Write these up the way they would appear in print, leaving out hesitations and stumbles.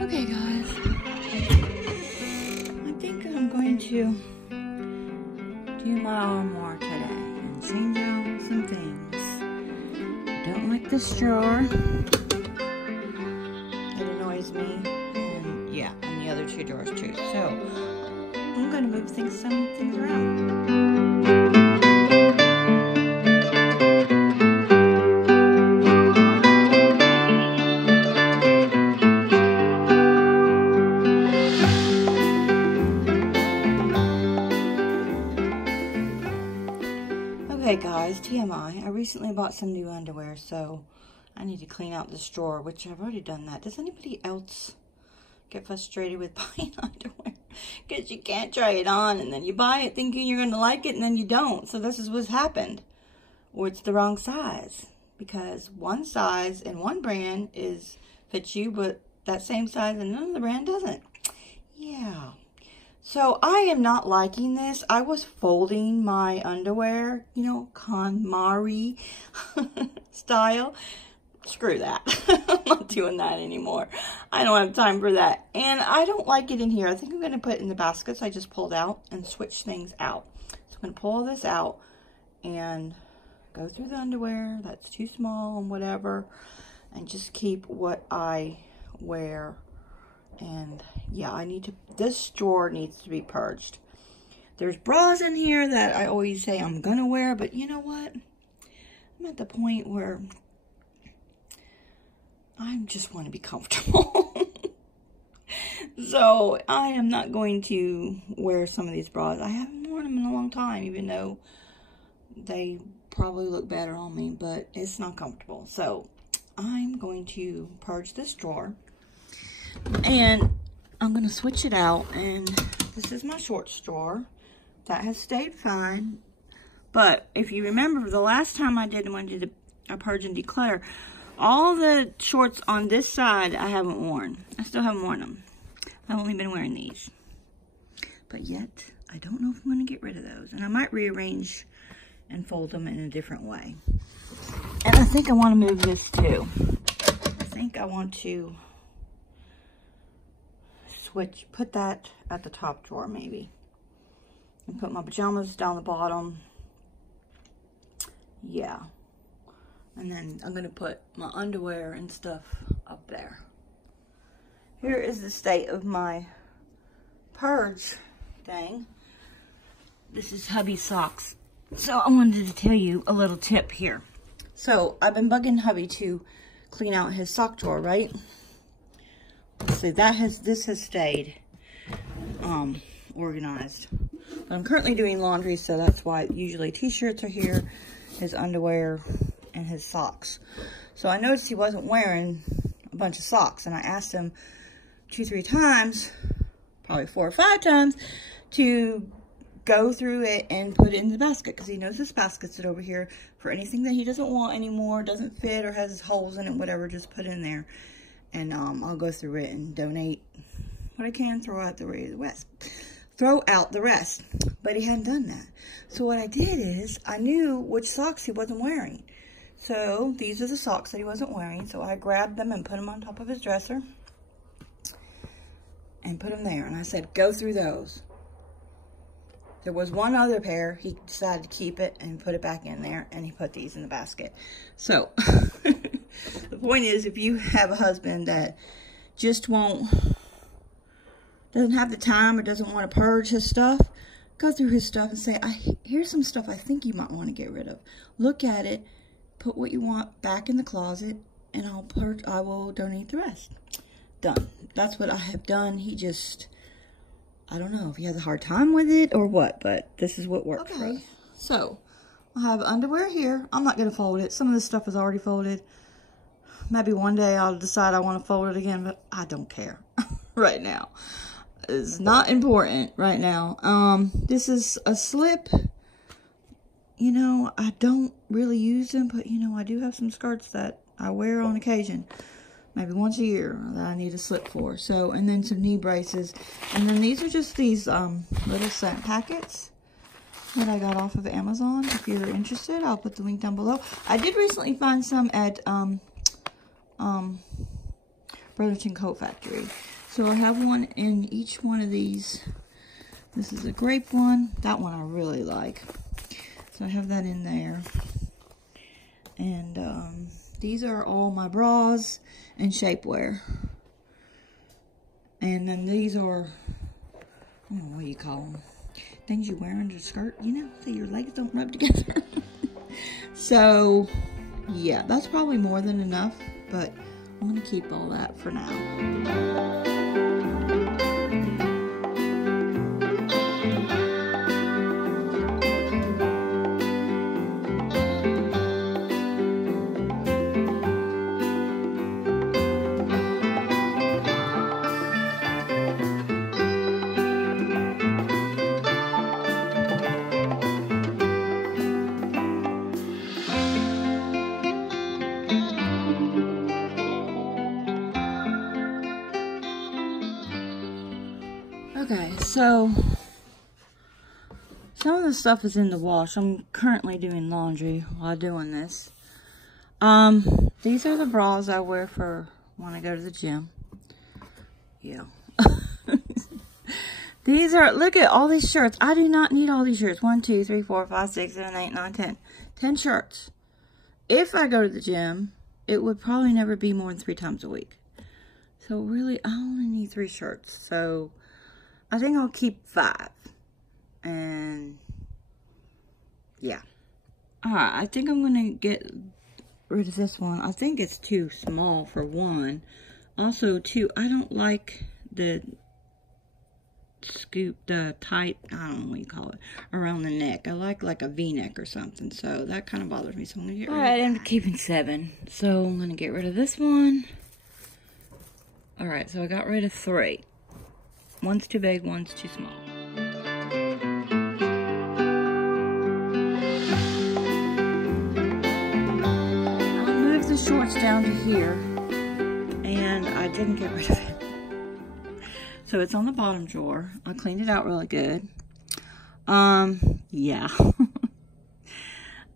Okay guys, I think I'm going to do my armoire today and change out some things. I don't like this drawer. It annoys me, and yeah, and the other two drawers too. So I'm going to move some things around. Okay guys, TMI, I recently bought some new underwear, so I need to clean out this drawer, which I've already done that. Does anybody else get frustrated with buying underwear? Because you can't try it on, and then you buy it thinking you're going to like it, and then you don't. So this is what's happened. Or it's the wrong size. Because one size in one brand fits you, but that same size in another brand doesn't. Yeah. So I am not liking this. I was folding my underwear, you know, KonMari style. Screw that. I'm not doing that anymore. I don't have time for that. And I don't like it in here. I think I'm going to put it in the baskets I just pulled out and switch things out. So I'm going to pull this out and go through the underwear that's too small and whatever, and just keep what I wear. And yeah, this drawer needs to be purged. There's bras in here that I always say I'm gonna wear, but you know what? I'm at the point where I just want to be comfortable. So I am not going to wear some of these bras. I haven't worn them in a long time, even though they probably look better on me, but it's not comfortable. So I'm going to purge this drawer. And I'm going to switch it out, and this is my shorts drawer. That has stayed fine. But if you remember, the last time I did a purge and declutter, all the shorts on this side I haven't worn. I still haven't worn them. I've only been wearing these. But yet, I don't know if I'm going to get rid of those. And I might rearrange and fold them in a different way. And I think I want to move this too. I think I want to put that at the top drawer maybe, and put my pajamas down the bottom. Yeah, and then I'm gonna put my underwear and stuff up there. Here is the state of my purge thing. This is hubby's socks. So I wanted to tell you a little tip here. So I've been bugging hubby to clean out his sock drawer, right? So this has stayed organized. But I'm currently doing laundry, so that's why usually t-shirts are here, his underwear, and his socks. So I noticed he wasn't wearing a bunch of socks, and I asked him 2-3 times, probably 4 or 5 times, to go through it and put it in the basket, because he knows this basket's over here for anything that he doesn't want anymore, doesn't fit, or has holes in it, whatever, just put in there. And I'll go through it and donate what I can, throw out the rest. But he hadn't done that. So what I did is, I knew which socks he wasn't wearing. So these are the socks that he wasn't wearing. So I grabbed them and put them on top of his dresser. And put them there. And I said, go through those. There was one other pair. He decided to keep it and put it back in there. And he put these in the basket. So the point is, if you have a husband that just doesn't have the time or doesn't want to purge his stuff, go through his stuff and say, here's some stuff I think you might want to get rid of. Look at it, put what you want back in the closet, and I will donate the rest. Done. That's what I have done. He just, I don't know if he has a hard time with it or what, but this is what works for us. So I have underwear here. I'm not going to fold it. Some of this stuff is already folded. Maybe one day I'll decide I want to fold it again, but I don't care right now. It's not important right now. This is a slip. You know, I don't really use them, but you know, I do have some skirts that I wear on occasion. Maybe once a year that I need a slip for. So, and then some knee braces. And then these are just these little scent packets that I got off of Amazon. If you're interested, I'll put the link down below. I did recently find some at Burlington Coat Factory. So I have one in each one of these. This is a grape one. That one I really like. So I have that in there. And these are all my bras and shapewear. And then these are, I don't know what you call them. Things you wear under a skirt, you know, so your legs don't rub together. So, yeah, that's probably more than enough, but I'm going to keep all that for now. Okay, so some of the stuff is in the wash. I'm currently doing laundry while doing this. These are the bras I wear for when I go to the gym. Yeah. These are, look at all these shirts. I do not need all these shirts. 1, 2, 3, 4, 5, 6, 7, 8, 9, 10. 10 shirts. If I go to the gym, it would probably never be more than 3 times a week. So really, I only need 3 shirts. So I think I'll keep 5. And yeah. Alright, I think I'm going to get rid of this one. I think it's too small for 1. Also, 2, I don't like the scoop, the tight, I don't know what you call it, around the neck. I like a V-neck or something. So that kind of bothers me. So I'm going to get rid of that. Alright, I'm keeping 7. So I'm going to get rid of this one. Alright, so I got rid of 3. One's too big, one's too small. I moved the shorts down to here, and I didn't get rid of it. So it's on the bottom drawer. I cleaned it out really good. Yeah.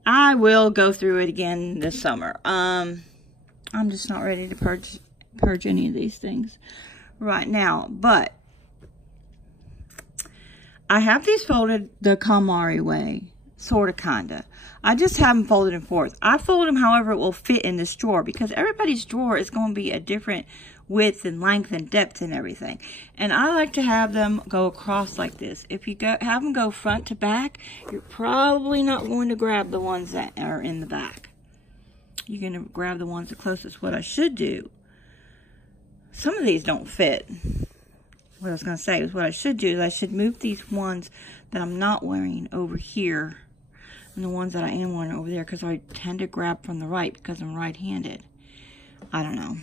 I will go through it again this summer. I'm just not ready to purge any of these things right now, but I have these folded the KonMari way, sort of, kinda. I just have them folded in 4s. I fold them however it will fit in this drawer, because everybody's drawer is going to be a different width and length and depth and everything. And I like to have them go across like this. If you have them go front to back, you're probably not going to grab the ones that are in the back. You're going to grab the ones the closest. What I should do, some of these don't fit. What I was going to say is what I should do is I should move these ones that I'm not wearing over here and the ones that I am wearing over there, because I tend to grab from the right because I'm right-handed. I don't know.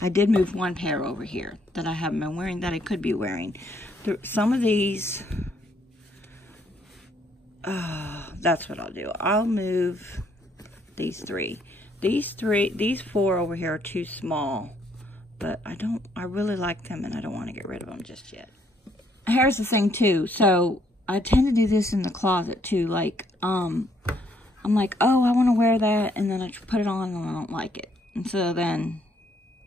I did move one pair over here that I haven't been wearing that I could be wearing. Some of these, that's what I'll do. I'll move these 3. These 4 over here are too small. But I really like them, and I don't want to get rid of them just yet. Here's the thing, too. So, I tend to do this in the closet, too. Like, I'm like, oh, I want to wear that, and then I put it on, and I don't like it. And so then,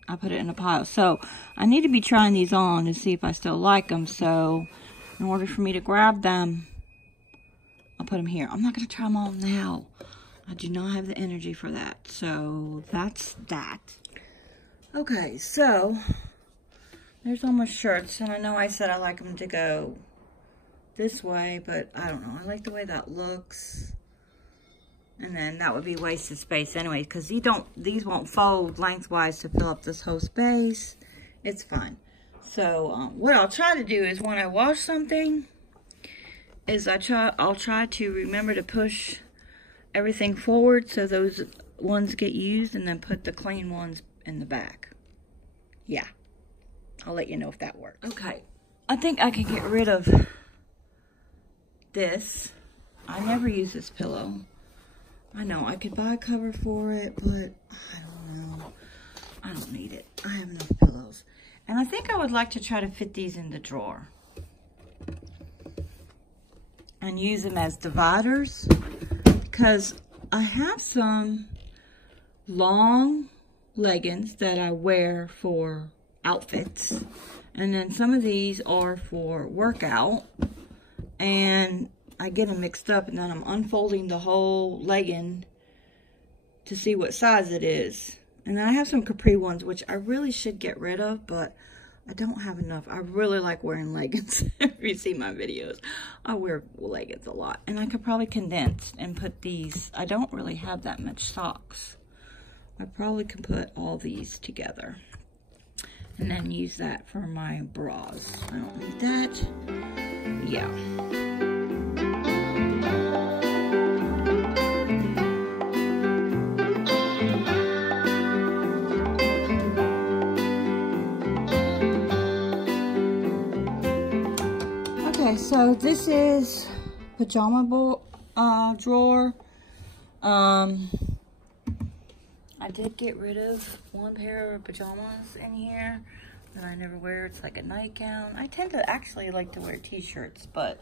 I put it in a pile. So, I need to be trying these on to see if I still like them. So, in order for me to grab them, I'll put them here. I'm not going to try them on now. I do not have the energy for that. So, that's that. Okay, so there's all my shirts, and I know I said I like them to go this way, but I don't know. I like the way that looks, and then that would be wasted space anyway, because these won't fold lengthwise to fill up this whole space. It's fine. So what I'll try to do is when I wash something, is I'll try to remember to push everything forward so those ones get used, and then put the clean ones in the back. Yeah, I'll let you know if that works. Okay, I think I can get rid of this. I never use this pillow. I know I could buy a cover for it, but I don't know. I don't need it. I have enough pillows. And I think I would like to try to fit these in the drawer and use them as dividers, because I have some long leggings that I wear for outfits. And then some of these are for workout. And I get them mixed up, and then I'm unfolding the whole legging to see what size it is. And then I have some capri ones, which I really should get rid of, but I don't have enough. I really like wearing leggings. If you see my videos, I wear leggings a lot. And I could probably condense and put these. I don't really have that much socks. I probably can put all these together and then use that for my bras. I don't need that. Yeah. Okay, so this is pajama drawer. I did get rid of one pair of pajamas in here that I never wear. It's like a nightgown. I tend to actually like to wear t-shirts, but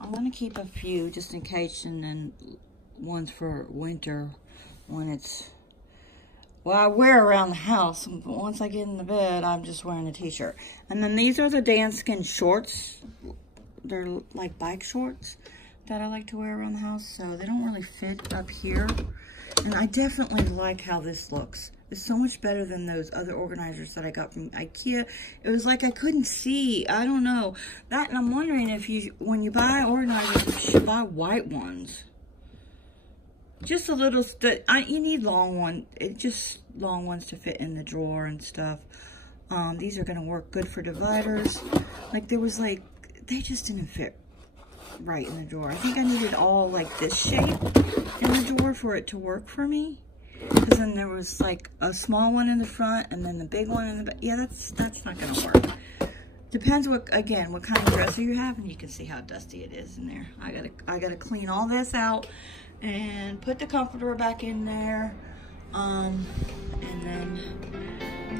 I'm going to keep a few just in case, and then ones for winter when it's, well, I wear around the house, but once I get in the bed, I'm just wearing a t-shirt. And then these are the Danskin shorts. They're like bike shorts that I like to wear around the house, so they don't really fit up here. And I definitely like how this looks. It's so much better than those other organizers that I got from IKEA. It was like I couldn't see. I don't know. That, and I'm wondering if you, when you buy organizers, you should buy white ones. Just a little, you need long ones. Just long ones to fit in the drawer and stuff. These are going to work good for dividers. Like there was like, they just didn't fit right in the drawer. I think I needed all like this shape in the drawer for it to work for me. Because then there was like a small one in the front and then the big one in the back. Yeah, that's not gonna work. Depends what kind of dresser you have, and you can see how dusty it is in there. I gotta clean all this out and put the comforter back in there. And then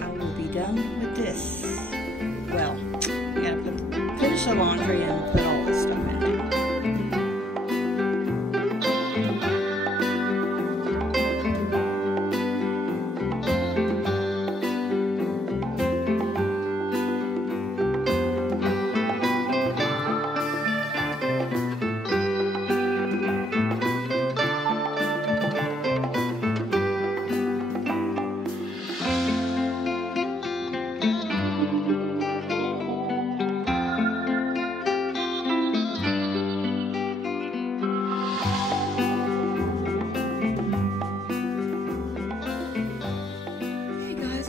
I will be done with this. Well, I gotta finish the laundry and put all this stuff in there.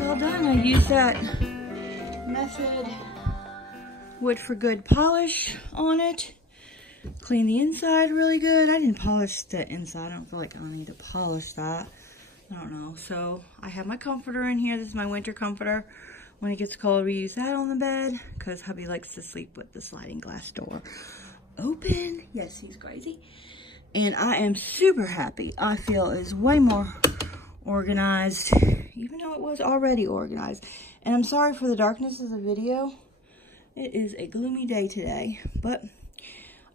Done. I used that Method Wood for Good polish on it. Clean the inside really good. I didn't polish the inside. I don't feel like I need to polish that. I don't know. So I have my comforter in here. This is my winter comforter. When it gets cold, we use that on the bed because hubby likes to sleep with the sliding glass door open. Yes, he's crazy. And I am super happy. I feel is way more organized, even though it was already organized. And I'm sorry for the darkness of the video. It is a gloomy day today, but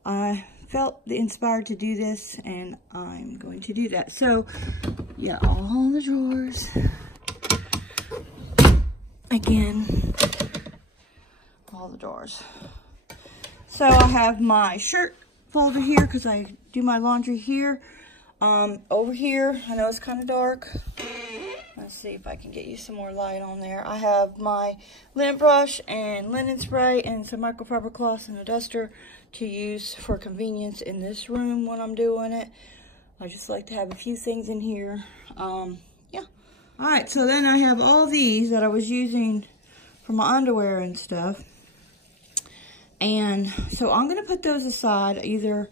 I felt inspired to do this, and I'm going to do that. So, yeah, all the drawers. Again, all the drawers. So I have my shirt folder here because I do my laundry here. Over here, I know it's kind of dark. Let's see if I can get you some more light on there. I have my lint brush and linen spray and some microfiber cloths and a duster to use for convenience in this room when I'm doing it. I just like to have a few things in here. Yeah. Alright, so then I have all these that I was using for my underwear and stuff. And so I'm going to put those aside, either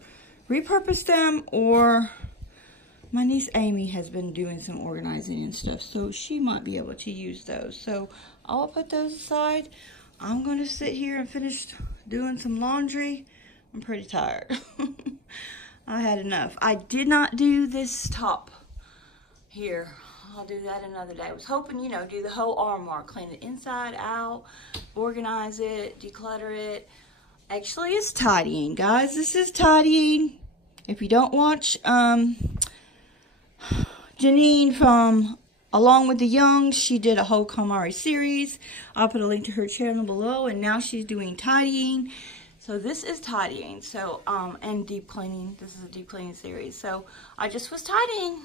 repurpose them, or my niece Amy has been doing some organizing and stuff, so she might be able to use those. So I'll put those aside. I'm going to sit here and finish doing some laundry. I'm pretty tired. I had enough. I did not do this top here. I'll do that another day. I was hoping, you know, do the whole armoire, clean it inside out, organize it, declutter it. Actually, it's tidying, guys. This is tidying. If you don't watch Janine from along with the Youngs, she did a whole KonMari series. I'll put a link to her channel below, and now she's doing tidying. So this is tidying, so, and deep cleaning. This is a deep cleaning series. So I just was tidying,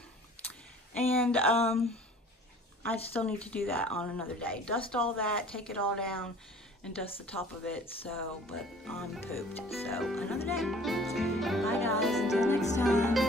and I still need to do that on another day. Dust all that, take it all down, and dust the top of it. So, but I'm pooped. So another day. Bye guys, until next time.